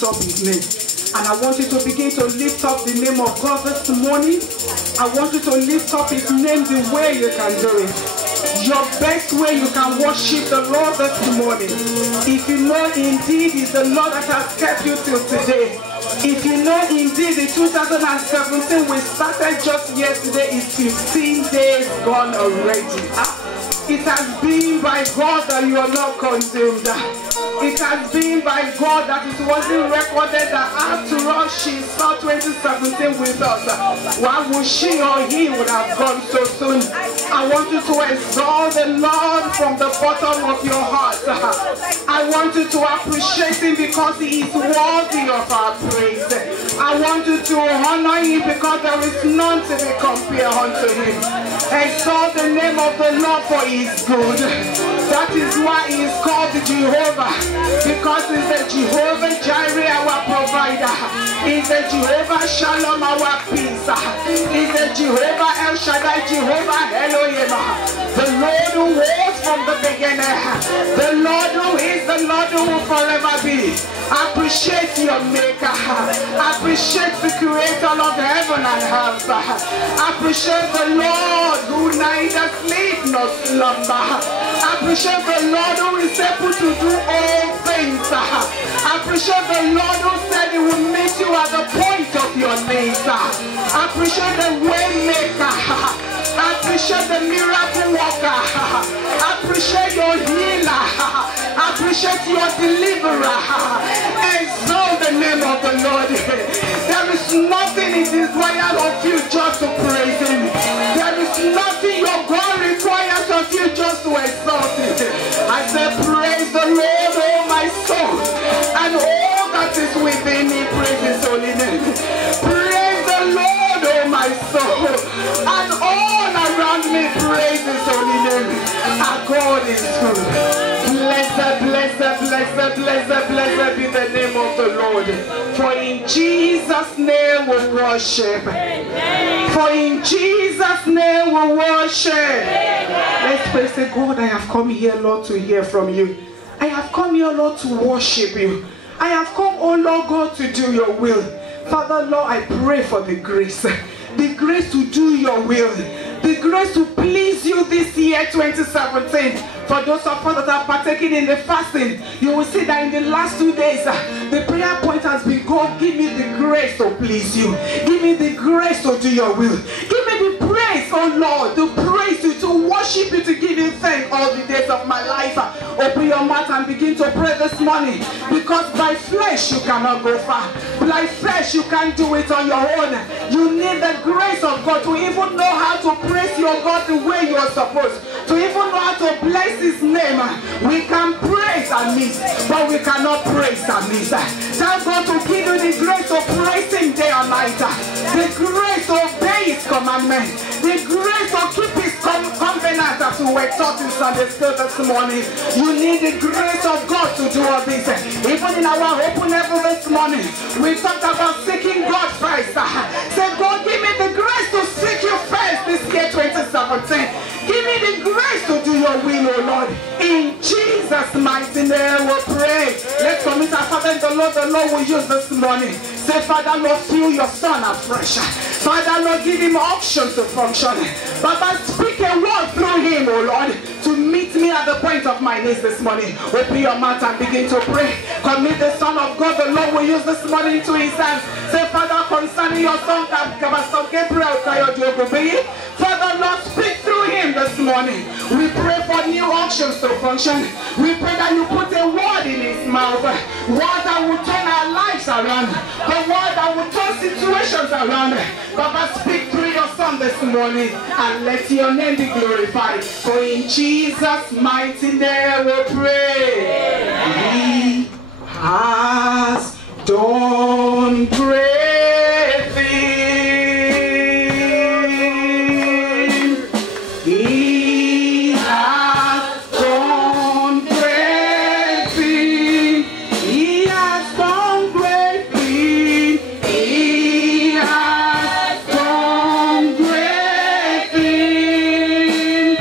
lift up his name. And I want you to begin to lift up the name of God this morning. I want you to lift up his name the way you can do it. Your best way you can worship the Lord this morning. If you know indeed it's the Lord that has kept you till today. If you know indeed in 2017 we started just yesterday is 15 days gone already. It has been by God that you are not consumed. It has been by God that it wasn't recorded that after all she saw 2017 with us. Why would she or he would have gone so soon? I want you to exalt the Lord from the bottom of your heart. I want you to appreciate him because he is worthy of our praise. I want you to honor him because there is none to be compared unto him. Exalt the name of the Lord for he is good. That is why he is called Jehovah, because he's the Jehovah Jireh, our provider. He's the Jehovah Shalom, our peace. He's the Jehovah El Shaddai, Jehovah Elohim. The Lord who was from the beginning. The Lord who is, the Lord who will forever be. Appreciate your maker. Appreciate the creator of heaven and earth. Appreciate the Lord who neither sleep nor slumber. Appreciate the Lord who is able to do all things. Appreciate the Lord who said he will meet you at the point of your needs. Appreciate the way maker. Appreciate the miracle worker. Appreciate your healer. Appreciate your deliverer. Exalt the name of the Lord. There is nothing it requires of you just to praise him. There is nothing your God requires of you just to exalt him. I say praise the Lord, oh my soul, and all that is within me, praise his holy name. Praise the Lord, oh my soul, and all around me, praise his holy name. Our God is good. Blessed, blessed, blessed, blessed, blessed be the name of the Lord. For in Jesus' name we worship. For in Jesus' name we worship. Let's pray. Say, God, I have come here, Lord, to hear from you. I have come here, Lord, to worship you. I have come, oh Lord God, to do your will. Father, Lord, I pray for the grace. The grace to do your will. The grace to please you this year, 2017. For those of us that are partaking in the fasting, you will see that in the last 2 days, the prayer point has been, God, give me the grace to please you. Give me the grace to do your will. Give me the praise, oh Lord, to praise you, to worship you, to give you thanks all the days of my life. Open your mouth and begin to pray this morning. Because by flesh you cannot go far. By flesh you can't do it on your own. You need the grace of God to even know how to praise your God the way you are supposed. To even know how to bless his name. We can praise and miss, but we cannot praise and miss. Tell God to give you the grace to praise him day and night. The grace to obey his commandment. The grace to keep his covenant as we were taught in Sunday school this morning. You need the grace of God to do all this. Even in our open heaven this morning, we talked about seeking God first. Say, God, give me the grace to seek you first this year 2017. Give me the grace to do your will, oh Lord. In Jesus' mighty name we pray. Let's commit our Father in the Lord will use this morning. Say, Father, Lord, fill your son afresh. Father, Lord, give him options to function. Baba, speak a word through him, oh Lord, to meet me at the point of my needs this morning. Open your mouth and begin to pray. Commit the Son of God, the Lord will use this morning into his hands. Say, Father, concerning your son, Gabriel, Father, Lord, speak through him this morning. We pray for new options to function. We pray that you put a word in his mouth, word that will turn our lives around, the word that will turn situations around. Baba, speak through your son this morning and let your name be glorified. For in Jesus' mighty name we pray. He has done great things. He has done great things. He has done great things. He has done great things.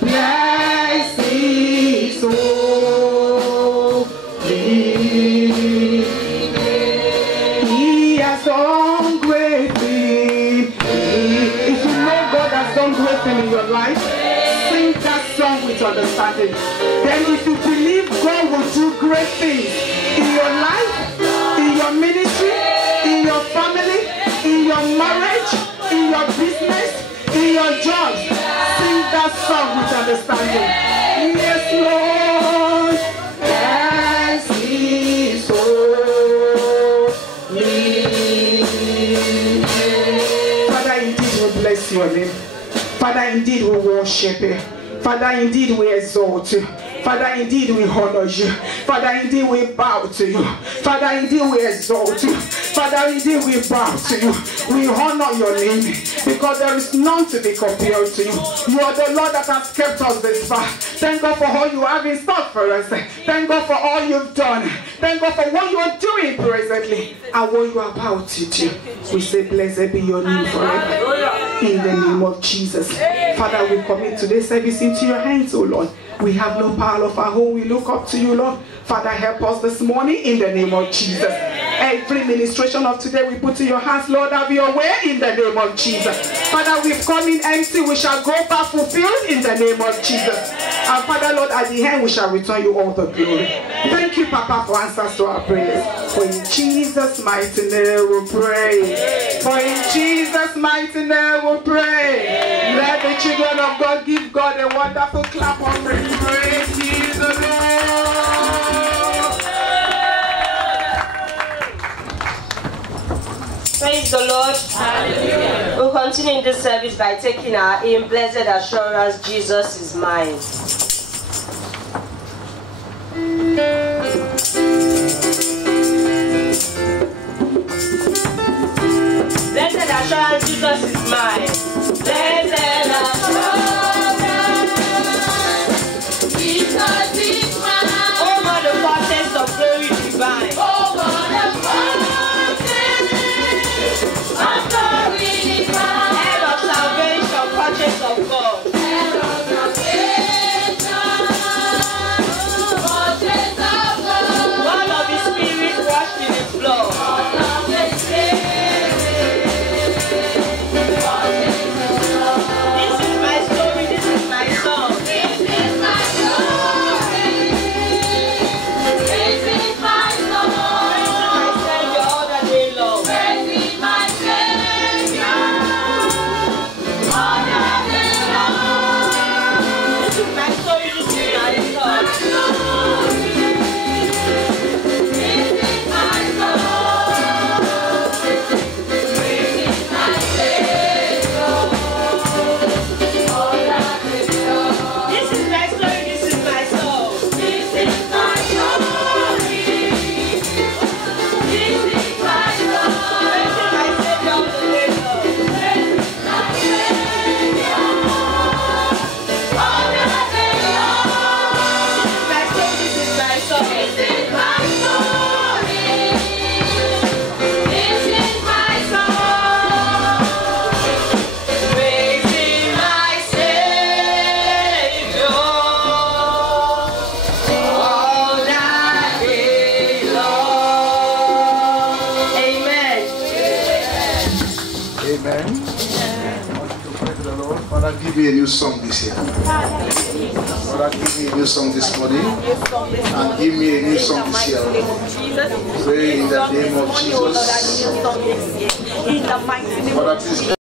Bless his holy name. understanding. Then if you believe God will do great things in your life, in your ministry, in your family, in your marriage, in your business, in your jobs, sing that song with understanding. Yes, Lord, as He so me. Father, indeed we bless your name. Father, indeed we worship you. Father, indeed we exalt you. Father, indeed we honor you. Father, indeed we bow to you. Father, indeed we exalt you. Father, indeed we bow to you. We honor your name because there is none to be compared to you. You are the Lord that has kept us this far. Thank God for all you have in stock for us. Thank God for all you've done. Thank God for what you are doing presently and what you are about to do. We say, blessed be your name forever. In the name of Jesus. Father, we commit today's service into your hands, oh Lord. We have no power of our own. We look up to you, Lord. Father, help us this morning in the name of Jesus. Every ministration of today we put in your hands, Lord, have your way in the name of Jesus. Father, we've come in empty. We shall go back fulfilled in the name of Jesus. And Father, Lord, at the end we shall return you all the glory. Thank you, Papa, for answers to our prayers. For in Jesus' mighty name we pray. For in Jesus' mighty name we pray. Let the children of God give God a wonderful clap of praise. Praise Jesus. Praise the Lord. Hallelujah. We'll continue in this service by taking our hymn, Blessed Assurance, Jesus is mine. Blessed assurance, Jesus is mine. Blessed assurance, Jesus is mine. Over the fortress of glory divine. Over the fortress of glory divine. Head of salvation, purchase of God. Head of salvation, purchase of God. One of His Spirit washed in His blood. One of His Spirit. Give me a new song this year. Father, give me a new song this morning. And give me a new song this year. Pray in the name of Jesus. Father, please.